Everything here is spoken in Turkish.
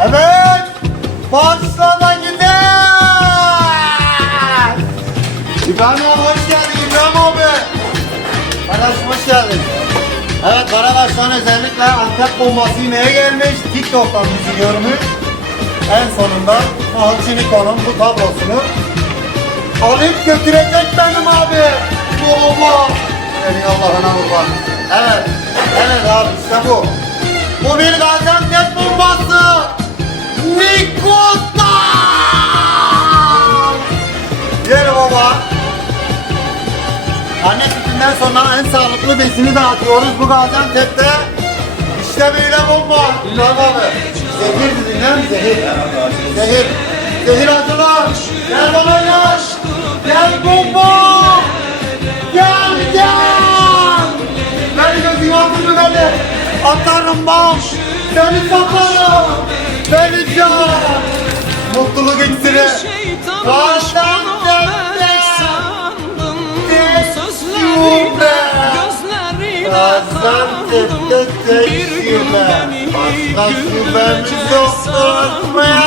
Evet. Başlama gider. İbrahim abi hoş geldin İbrahim abi. Kardeşim hoş geldin. Evet Karabaş'tan özellikle Antep bombası yemeye gelmiş. TikTok'tan bizi görmüş. En sonunda Alçiniko'nun bu tablosunu alıp götürecek benim abi. Bu Allah. Senin Allah'ına kurban. Evet. Evet abi işte bu. Bu bir Gaziantep Anne sütünden sonra en sağlıklı besini dağıtıyoruz bu Gaziantep'te. İşte böyle bomba. İlhan abi. Zehir dedin mi? Zehir. Zehir. Zehir acılar. Gel bana gel. Gel bomba. Gel gel. Beni gözün aldın mı beni? Atarım bak. Seni satarım. Seni can. Mutluluk iksiri. Şeytan Gaziantep'te kandım tek şube. Başka şubemiz yoktu. Atmaya